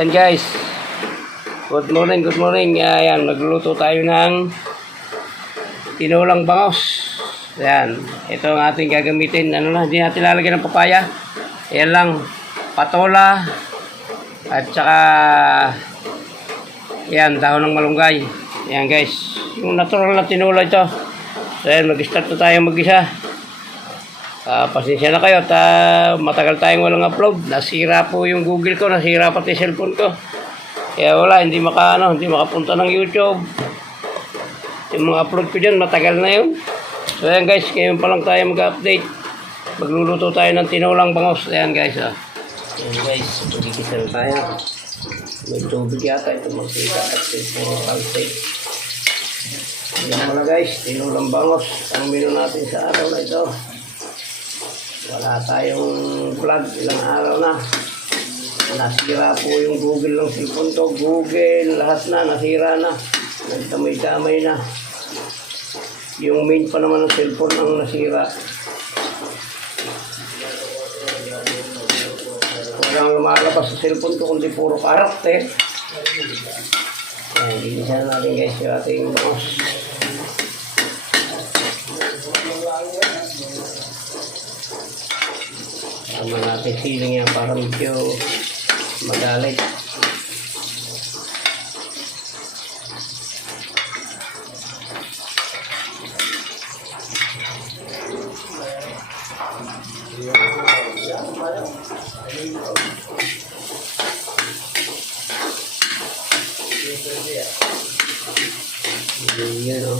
Ayan guys. Good morning, good morning. Ayan, magluluto tayo ng tinulang bangos. Ayan, ito ang ating gagamitin. Ano na, hindi natin lalagyan ng papaya. Ayan lang, patola. At saka, ayan, dahon ng malunggay. Ayan guys, yung natural na tinula ito. So ayan, mag-start na tayo mag-isa. Pasensya na kayo at matagal tayong walang upload. Nasira po yung Google ko, nasira pati cellphone ko. Kaya wala, hindi makapunta ng YouTube. Yung mga upload ko dyan, matagal na yun. So ayan guys, ngayon pa lang tayo mag-update. Magluluto tayo ng tinulang bangos. Ayan guys, ayan guys, magigisa na tayo. May tubig yata ito magsika at puro kalsay. Ayan mo na guys, tinulang bangos. Ang menu natin sa araw na ito. Wala tayong vlog, ilang araw na. Nasira po yung Google ng cellphone to. Google, lahat na, nasira na. Nagtamay-tamay na. Yung main pa naman ng cellphone ang nasira. Walang lumalabas sa cellphone ko kundi puro karakter. Ayan, ginisan natin guys yung ating bangos. Tama natin siling yan para medyo magalit. Yan o.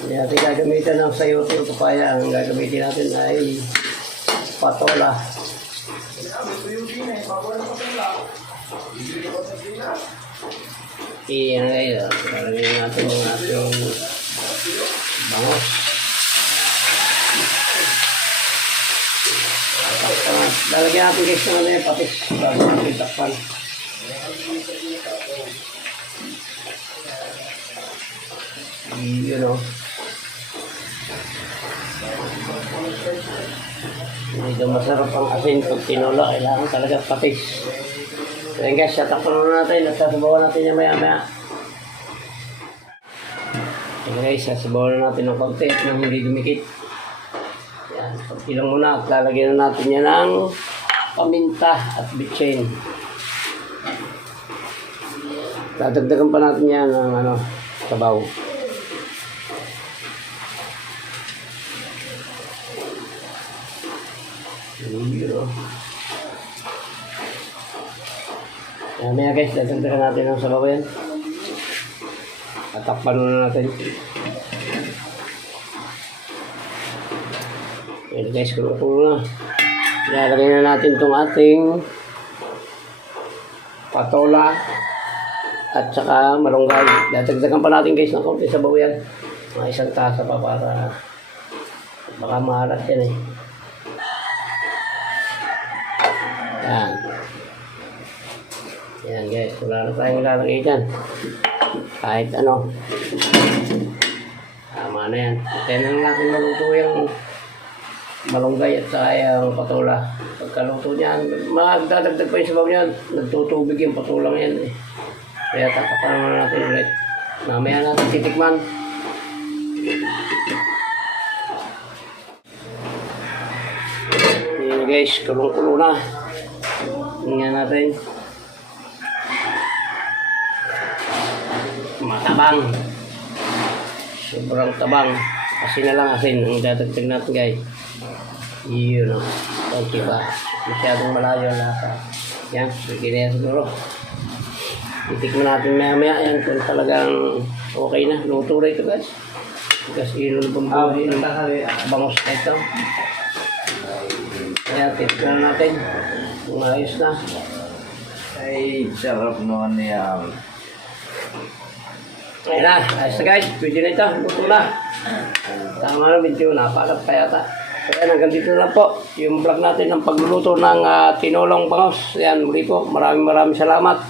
Hindi natin gagamitan ng sayote o papaya. Ang gagamitin natin ay patola. Iyan ngayon. Lalagyan natin yung ating bangos. Lalagyan natin guys ng ano yung patis. Bago natin takpan. You know. Medyo masarap ang asin pag tinola. Kailangan talaga patis. So yun guys, tatakpan muna natin at sasabawan natin yung maya-maya. So guys, sasabawan natin ng konti at nang hindi dumikit. Yan, konti lang muna at lalagyan na natin yan ng paminta at bitchin. Dadagdagan pa natin yan ng sabaw. Mamaya guys, dadagdagan natin ang sabaw yan. Tatakpan muna natin. Ayan guys, kulo-kulo na. Ilalagay na natin itong ating patola at saka malunggay. Dadagdagan pa natin guys ng konti sabaw yan. Mga isang tasa pa para baka maalat yan eh. Yan. Yan guys, wala na tayong lalagay dyan. Kahit ano. Tama na yan. Kaya na lang natin maluto yung malunggay at saka yung patola. Pagkaluto niyan, magdadagdag pa yung sabaw niyan. Nagtutubig yung patolang yan eh. Kaya tatapan naman natin ulit. Mamaya natin titikman. Yan guys, kulong-kulo na. Tingnan natin. Matabang. Sobrang tabang. Asin na lang asin. Ang dadagdag natin guys. Yun o. Kunti pa. Masyadong malayo ang lasa. Yan. Sige na yan siguro. Titikman natin maya-maya. Yan kung talagang okay na. Luto na ito guys. Kasi yun ang bumbuhi ng bangos na ito. Kaya titikman natin. Kung ayos na. Ay, sarap naman niya. Ayan na, ayos na guys, pwede na ito, luto na. Tama na, medyo napakat pa yata. So ayan, hanggang dito na lang po yung vlog natin ng pagluluto ng tinulong bangos. Ayan, muli po, maraming salamat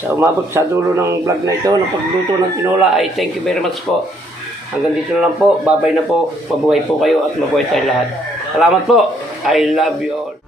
sa umabot sa dulo ng vlog na ito ng pagluluto ng tinola. Ay thank you very much po. Hanggang dito na lang po, babay na po, mabuhay po kayo at mabuhay tayo lahat. Salamat po, I love you all.